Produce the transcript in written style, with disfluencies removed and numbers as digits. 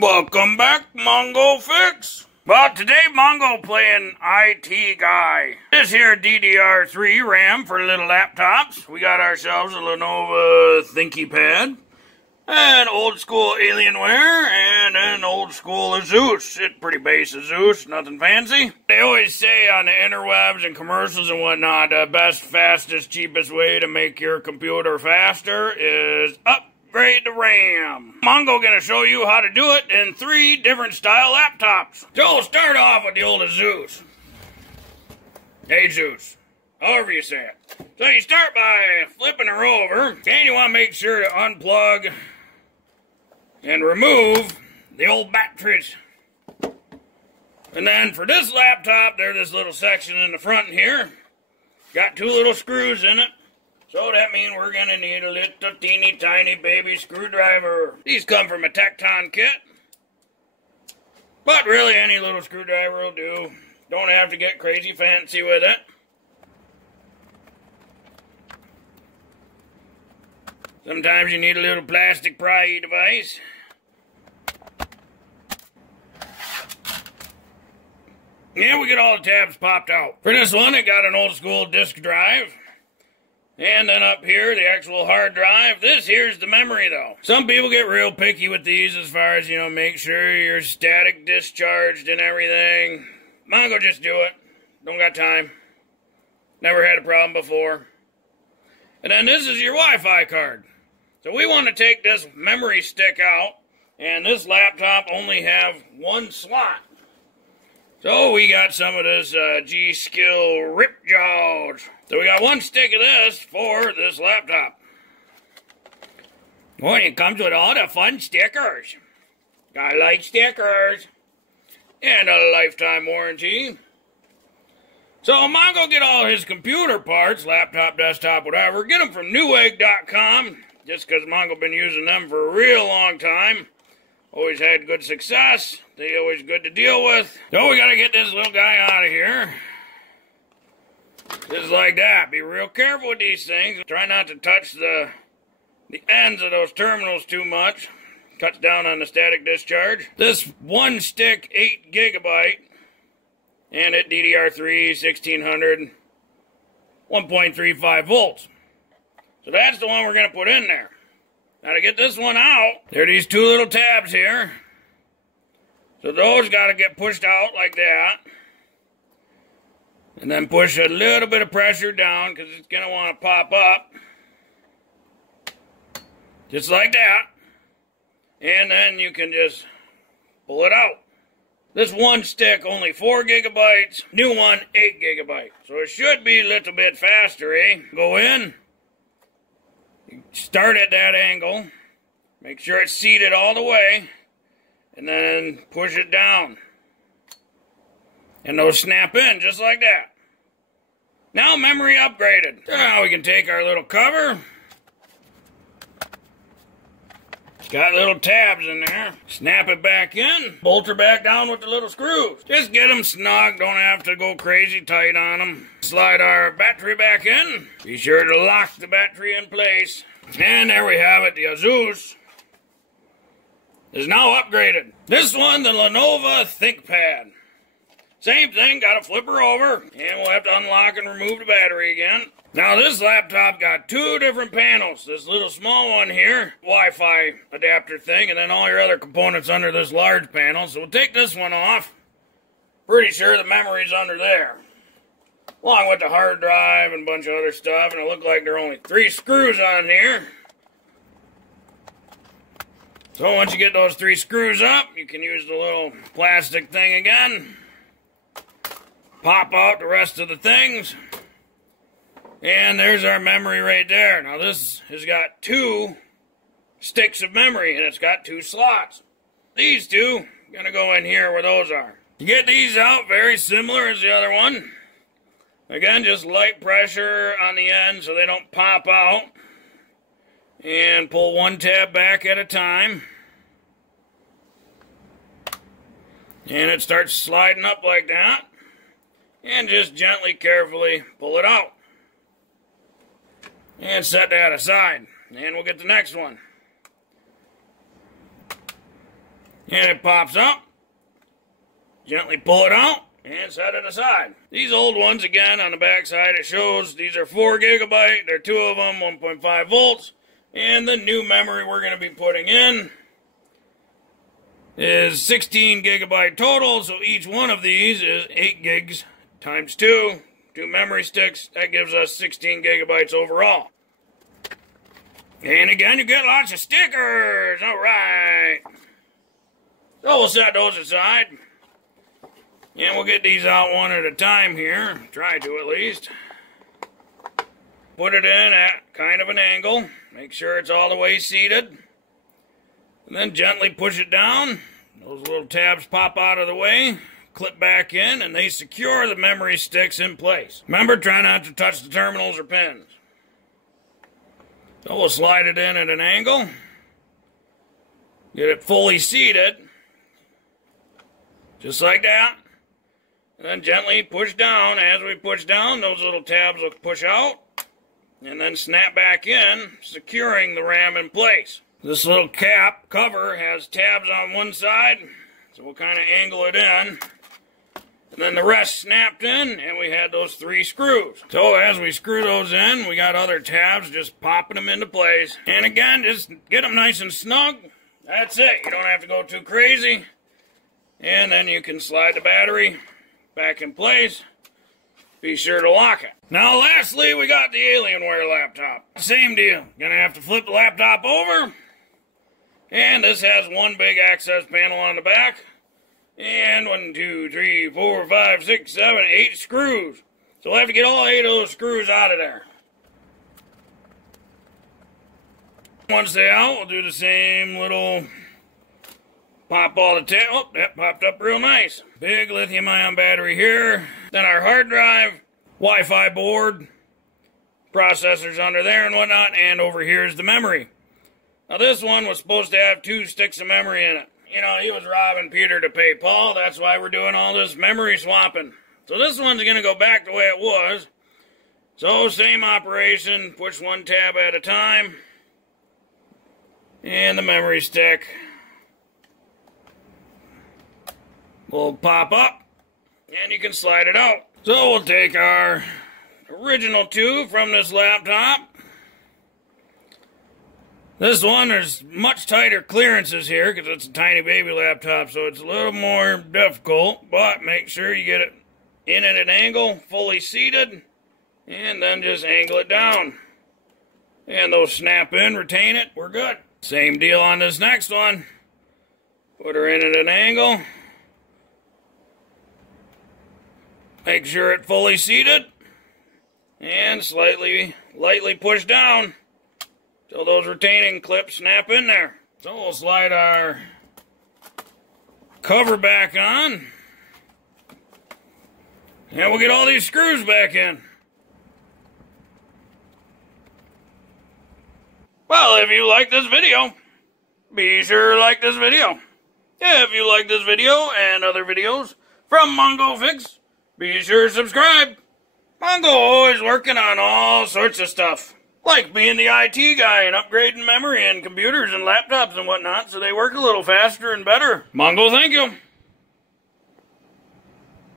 Welcome back, Mongo Fix. Well, today Mongo playing IT guy. This here DDR3 RAM for little laptops. We got ourselves a Lenovo ThinkPad, an old school Alienware, and an old school Asus. It's pretty base Asus, nothing fancy. They always say on the interwebs and commercials and whatnot, the best, fastest, cheapest way to make your computer faster is upgrade the RAM. Mongo gonna show you how to do it in 3 different style laptops. So we'll start off with the old Asus. Asus, however you say it. So you start by flipping her over, and you want to make sure to unplug and remove the old batteries. And then for this laptop, there's this little section in the front here. Got 2 little screws in it. So that means we're going to need a little teeny tiny baby screwdriver. These come from a Tecton kit. But really any little screwdriver will do. Don't have to get crazy fancy with it. Sometimes you need a little plastic pry device. Yeah, we get all the tabs popped out. For this one, I got an old school disk drive. And then up here, the actual hard drive. This here's the memory, though. Some people get real picky with these as far as, make sure you're static discharged and everything. Mongo, just do it. Don't got time. Never had a problem before. And then this is your Wi-Fi card. So we want to take this memory stick out, and this laptop only have 1 slot. So we got some of this G.Skill Ripjaws. So we got 1 stick of this for this laptop. Well, it comes with all the fun stickers. I like stickers. And a lifetime warranty. So Mongo get all his computer parts, laptop, desktop, whatever, get them from Newegg.com. Just because Mongo been using them for a real long time. Always had good success. They always good to deal with. So we gotta get this little guy out of here. Just like that. Be real careful with these things. Try not to touch the ends of those terminals too much. Cuts down on the static discharge. This 1 stick, 8 GB. And it DDR3, 1600, 1.35 volts. So that's the one we're gonna put in there. Now to get this one out, there are these 2 little tabs here. So those got to get pushed out like that. And then push a little bit of pressure down because it's going to want to pop up. Just like that. And then you can just pull it out. This 1 stick, only 4 GB. New one, 8 GB. So it should be a little bit faster, eh? Go in. Start at that angle. Make sure it's seated all the way. And then push it down. And those snap in just like that. Now memory upgraded. Now we can take our little cover. It's got little tabs in there. Snap it back in. Bolt her back down with the little screws. Just get them snug. Don't have to go crazy tight on them. Slide our battery back in. Be sure to lock the battery in place. And there we have it. The Asus is now upgraded. This one, the Lenovo ThinkPad. Same thing, gotta flip her over, and we'll have to unlock and remove the battery again. Now this laptop got 2 different panels. This little small one here, Wi-Fi adapter thing, and then all your other components under this large panel. So we'll take this one off. Pretty sure the memory's under there. Along with the hard drive and a bunch of other stuff, and it looked like there are only 3 screws on here. So once you get those 3 screws up, you can use the little plastic thing again. Pop out the rest of the things. And there's our memory right there. Now this has got 2 sticks of memory, and it's got 2 slots. These 2 are gonna go in here where those are. To get these out, very similar as the other one. Again, just light pressure on the end so they don't pop out. And pull 1 tab back at a time. And it starts sliding up like that. And just gently, carefully pull it out. And set that aside. And we'll get the next one. And it pops up. Gently pull it out and set it aside. These old ones, again, on the back side, it shows these are 4 gigabyte. There are 2 of them, 1.5 volts. And the new memory we're going to be putting in is 16 gigabyte total. So each one of these is 8 gigs times 2. 2 memory sticks. That gives us 16 gigabytes overall. And again, you get lots of stickers. All right. So we'll set those aside. And we'll get these out one at a time here. Try to, at least. Put it in at kind of an angle. Make sure it's all the way seated. And then gently push it down. Those little tabs pop out of the way. Clip back in, and they secure the memory sticks in place. Remember, try not to touch the terminals or pins. So we'll slide it in at an angle. Get it fully seated. Just like that. And then gently push down. As we push down, those little tabs will push out. And then snap back in, securing the RAM in place. This little cap cover has tabs on one side. So we'll kind of angle it in. And then the rest snapped in, and we had those 3 screws. So as we screw those in, we got other tabs, just popping them into place. And again, just get them nice and snug. That's it. You don't have to go too crazy. And then you can slide the battery back in place. Be sure to lock it. Now lastly, we got the Alienware laptop. Same deal. Gonna have to flip the laptop over. And this has one big access panel on the back. And 1, 2, 3, 4, 5, 6, 7, 8 screws. So we'll have to get all 8 of those screws out of there. Once they're out, we'll do the same little pop all the tab. Oh, that popped up real nice. Big lithium-ion battery here. Then our hard drive, Wi-Fi board, processors under there and whatnot. And over here is the memory. Now this one was supposed to have 2 sticks of memory in it. You know, he was robbing Peter to pay Paul. That's why we're doing all this memory swapping. So this one's going to go back the way it was. So same operation. Push 1 tab at a time. And the memory stick will pop up. And you can slide it out. So we'll take our original 2 from this laptop. This one, there's much tighter clearances here because it's a tiny baby laptop, so it's a little more difficult. But make sure you get it in at an angle, fully seated, and then just angle it down. And those snap in, retain it, we're good. Same deal on this next one. Put her in at an angle. Make sure it's fully seated. And lightly push down. So those retaining clips snap in there. So we'll slide our cover back on. And we'll get all these screws back in. Well, if you like this video, be sure to like this video. If you like this video and other videos from Mongo Fix, be sure to subscribe. Mongo always working on all sorts of stuff. Like being the IT guy and upgrading memory and computers and laptops and whatnot so they work a little faster and better. Mongo, thank you.